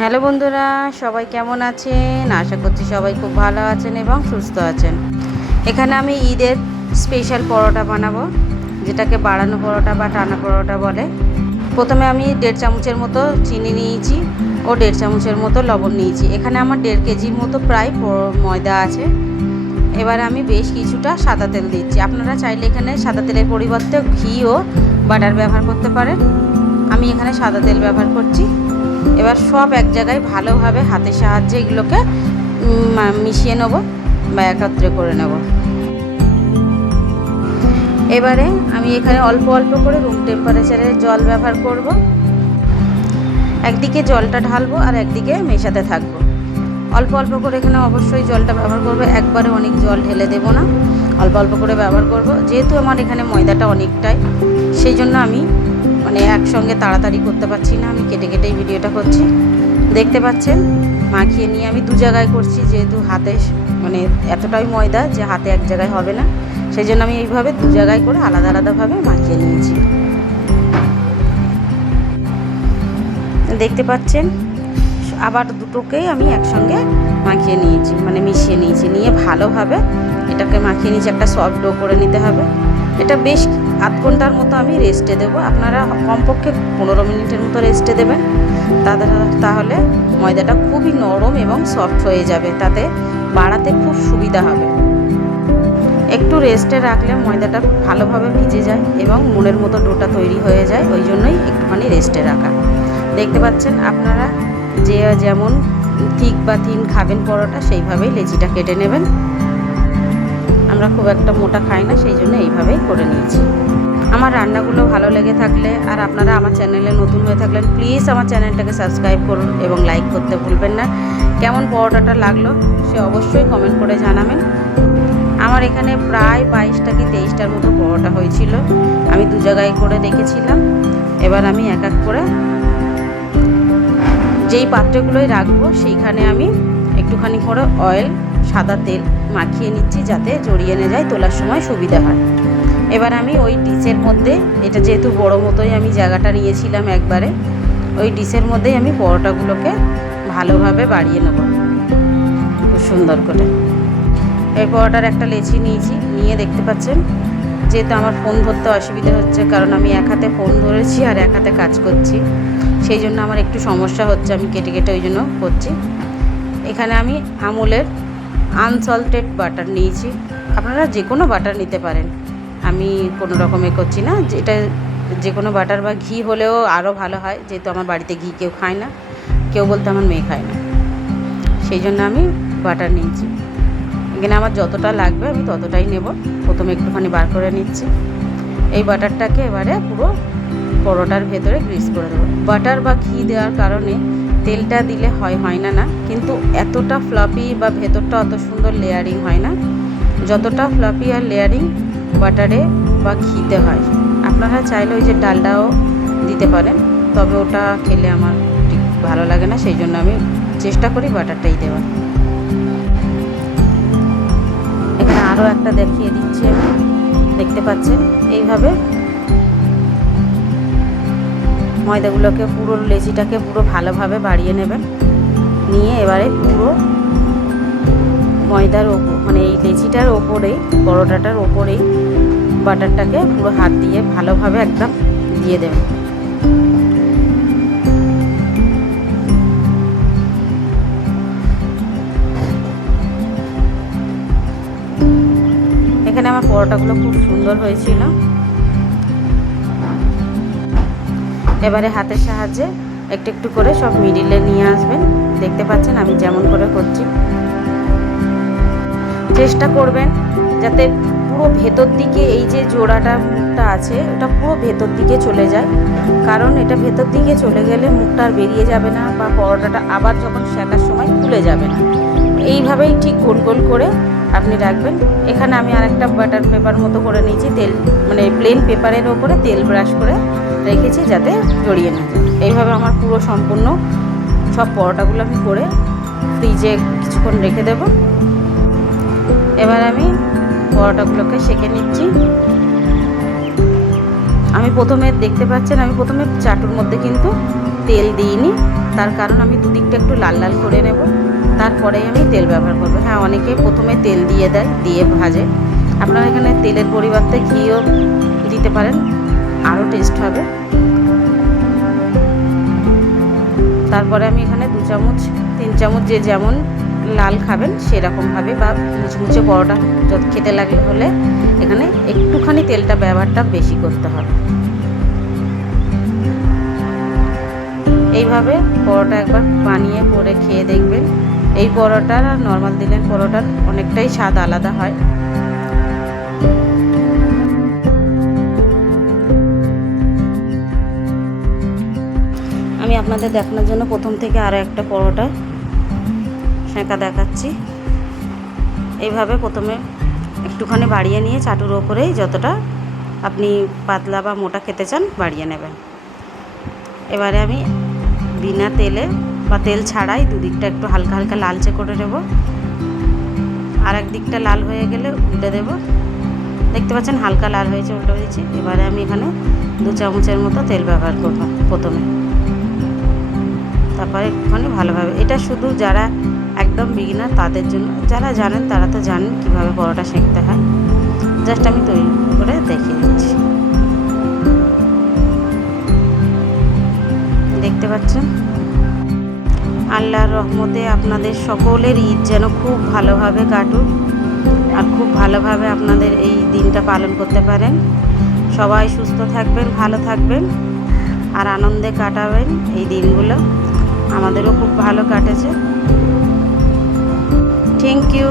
Hello বন্ধুরা, সবাই কেমন আছেন? আশা করছি সবাই খুব ভালো আছেন এবং সুস্থ আছেন। এখানে আমি ঈদের স্পেশাল পরোটা বানাবো, যেটাকে বাড়ানো পরোটা বা টানা পরোটা বলে। প্রথমে আমি 1.5 চামচের মতো চিনি নিয়েছি ও 1.5 চামচের মতো লবণ নিয়েছি। এখানে আমার 1.5 কেজির মতো প্রায় ময়দা আছে। এবার আমি বেশ কিছুটা সাদা তেল দিচ্ছি। আপনারা চাইলে এখানে সাদা তেলের পরিবর্তে ঘি ও বাটার ব্যবহার করতে পারেন। আমি এখানে সাদা তেল ব্যবহার করছি। এবার সব এক জায়গায় ভালোভাবে হাতের সাহায্যে এগুলোকে মিশিয়ে নেব বা একত্রে করে নেব। এবারে আমি এখানে অল্প অল্প করে রুম টেম্পারেচারের জল ব্যবহার করব। একদিকে জলটা ঢালবো আর একদিকে মেশাতে থাকবো। অল্প অল্প করে এখানে অবশ্যই জলটা ব্যবহার করবো, একবারে অনেক জল ঢেলে দেবো না, অল্প অল্প করে ব্যবহার করব। যেহেতু আমার এখানে ময়দাটা অনেকটাই, সেই জন্য আমি একসঙ্গে তাড়াতাড়ি করতে পারছি না, আমি কেটে কেটেই ভিডিওটা করছি। দেখতে পাচ্ছেন মাখিয়ে নিয়ে আমি 2 জায়গায় করছি, যেহেতু হাতে এতটাই ময়দা যে হাতে এক জায়গায় হবে না, সেই জন্য আমি এইভাবে 2 জায়গায় করে আলাদা আলাদাভাবে মাখিয়ে নিয়েছি। দেখতে পাচ্ছেন আবার দুটোকেই আমি একসঙ্গে মাখিয়ে নিয়েছি, মিশিয়ে নিয়েছি। নিয়ে ভালোভাবে এটাকে মাখিয়ে নিয়েছি, একটা সফট ডো করে নিতে হবে। এটা বেশ আধ ঘন্টার মতো আমি রেস্টে দেবো। আপনারা কমপক্ষে 15 মিনিটের মতো রেস্টে দেবেন, তাহলে ময়দাটা খুবই নরম এবং সফট হয়ে যাবে, তাতে বাড়াতে খুব সুবিধা হবে। একটু রেস্টে রাখলে ময়দাটা ভালোভাবে ভিজে যায় এবং মনের মতো ডোটা তৈরি হয়ে যায়, ওই জন্যই একটুখানি রেস্টে রাখা। দেখতে পাচ্ছেন আপনারা যে যেমন থিক বা থিন খাবেন পরোটা, সেইভাবেই লেচিটা কেটে নেবেন। আমরা খুব একটা মোটা খাই না, সেই জন্য এইভাবেই করে নিয়েছি। আমার রান্নাগুলো ভালো লেগে থাকলে আর আপনারা আমার চ্যানেলে নতুন হয়ে থাকলেন, প্লিজ আমার চ্যানেলটাকে সাবস্ক্রাইব করুন এবং লাইক করতে ভুলবেন না। কেমন পরোটাটা লাগলো সে অবশ্যই কমেন্ট করে জানাবেন। আমার এখানে প্রায় 22টা কি 23টার মতো পরোটা হয়েছিল, আমি 2 জায়গায় করে রেখেছিলাম। এবার আমি এক এক করে যেই পাত্রগুলোই রাখবো সেইখানে আমি একটুখানি করে অয়েল, সাদা তেল মাখিয়ে নিচ্ছি, যাতে জড়িয়ে নিয়ে যায়, তোলার সময় সুবিধা হয়। এবার আমি ওই ডিশের মধ্যে, এটা যেহেতু বড় মতোই আমি জায়গাটা নিয়েছিলাম একবারে, ওই ডিশের মধ্যেই আমি পরোটাগুলোকে ভালোভাবে বাড়িয়ে নেব খুব সুন্দর করে। এই পরোটার একটা লেচি নিয়েছি, নিয়ে দেখতে পাচ্ছেন যেহেতু আমার ফোন ধরতে অসুবিধা হচ্ছে, কারণ আমি এক হাতে ফোন ধরেছি আর এক হাতে কাজ করছি, সেই জন্য আমার একটু সমস্যা হচ্ছে, আমি কেটে কেটে ওই জন্য করছি। এখানে আমি আমুলের আনসল্টেড বাটার নিয়েছি, আপনারা যে কোনো বাটার নিতে পারেন, আমি কোনো রকমে করছি না। যেটা যে কোনো বাটার বা ঘি হলেও আরও ভালো হয়, যেহেতু আমার বাড়িতে ঘি কেউ খায় না, কেউ বলতে আমার মেয়ে খায় না, সেই জন্য আমি বাটার নিয়েছি। এখানে আমার যতটা লাগবে আমি ততটাই নেব। প্রথমে একটুখানি বার করে নিচ্ছি। এই বাটারটাকে এবারে পুরো পরোটার ভেতরে গ্রিস করে দেবো। বাটার বা ঘি দেওয়ার কারণে তেলটা দিলে হয় না, কিন্তু এতটা ফ্লাফি বা ভেতরটা অত সুন্দর লেয়ারিং হয় না, যতটা ফ্লাফি আর লেয়ারিং বাটারে বা ঘিতে হয়। আপনারা চাইলে ওই যে ডালডাও দিতে পারেন, তবে ওটা খেলে আমার ঠিক ভালো লাগে না, সেই জন্য আমি চেষ্টা করি বাটারটাই দেওয়ার। এখানে আরও একটা দেখিয়ে দিচ্ছি আমি, দেখতে পাচ্ছেন এইভাবে ময়দাগুলোকে পুরো লেচিটাকে পুরো ভালোভাবে বাড়িয়ে নেবেন। নিয়ে এবারে পুরো ময়দার ওপর, এই লেচিটার ওপরেই, পরোটাটার ওপরেই বাটারটাকে পুরো হাত দিয়ে ভালোভাবে একদম দিয়ে দেবেন। এখানে আমার পরোটাগুলো খুব সুন্দর হয়েছিল। এবারে হাতের সাহায্যে একটু একটু করে সব মিডিলে নিয়ে আসবেন। দেখতে পাচ্ছেন আমি যেমন করে করছি। চেষ্টা করবেন যাতে পুরো ভেতর দিকে এই যে জোড়াটা মুখটা আছে, এটা পুরো ভেতর দিকে চলে যায়, কারণ এটা ভেতর দিকে চলে গেলে মুখটা আর বেরিয়ে যাবে না, বা পরোটাটা আবার যখন সেঁকার সময় খুলে যাবে না। এইভাবেই ঠিক গোল গোল করে আপনি রাখবেন। এখানে আমি আরেকটা বাটার পেপার মতো করে নিয়েছি, তেল প্লেন পেপারের ওপরে তেল ব্রাশ করে রেখেছি, যাতে জড়িয়ে না যায়। এইভাবে আমার পুরো সম্পূর্ণ সব পরোটাগুলো আমি করে ফ্রিজে কিছুক্ষণ রেখে দেব। এবার আমি পরোটাগুলোকে সেঁকে নিচ্ছি। আমি প্রথমে দেখতে পাচ্ছেন আমি প্রথমে চাটুর মধ্যে কিন্তু তেল দিইনি, তার কারণ আমি দুদিকটা একটু লাল লাল করে নেব, তারপরে আমি তেল ব্যবহার করবো। হ্যাঁ, অনেকে প্রথমে তেল দিয়ে দেয়, দিয়ে ভাজে। আপনারা এখানে তেলের পরিবর্তে ঘিও দিতে পারেন, আরও টেস্ট হবে। তারপরে আমি এখানে 2 চামচ 3 চামচ যে যেমন লাল খাবেন সেরকমভাবে বা মুচমুচে পরোটা যত খেতে লাগলে হলে এখানে একটুখানি তেলটা ব্যবহারটা বেশি করতে হবে। এইভাবে পরোটা একবার বানিয়ে করে খেয়ে দেখবেন। এই পরোটার আর নর্মাল দিনের পরোটার অনেকটাই স্বাদ আলাদা হয়। আমি আপনাদের দেখানোর জন্য প্রথম থেকে আরও একটা পরোটা সেঁকা দেখাচ্ছি। এইভাবে প্রথমে একটুখানি বাড়িয়ে নিয়ে চাটুর ওপরেই যতটা আপনি পাতলা বা মোটা খেতে চান বাড়িয়ে নেবেন। এবারে আমি বিনা তেলে বা তেল ছাড়াই দুদিকটা একটু হালকা হালকা লালচে করে নেব। আর এক দিকটা লাল হয়ে গেলে উল্টে দেব। দেখতে পাচ্ছেন হালকা লাল হয়েছে, উল্টে দিয়েছি। এবারে আমি এখানে 2 চামচের মতো তেল ব্যবহার করব প্রথমে, তারপরে একটুখানি ভালোভাবে। এটা শুধু যারা একদম বিগিনার তাদের জন্য, যারা জানেন তারা তো জানেন কীভাবে পরোটা সেঁকতে হয়। জাস্ট আমি তৈরি করে দেখিয়ে দিচ্ছি। দেখতে পাচ্ছেন আল্লাহর রহমতে আপনাদের সকলের ঈদ যেন খুব ভালোভাবে কাটুক আর খুব ভালোভাবে আপনাদের এই দিনটা পালন করতে পারেন। সবাই সুস্থ থাকবেন, ভালো থাকবেন আর আনন্দে কাটাবেন এই দিনগুলো। আমাদেরও খুব ভালো কাটেছে। Thank you.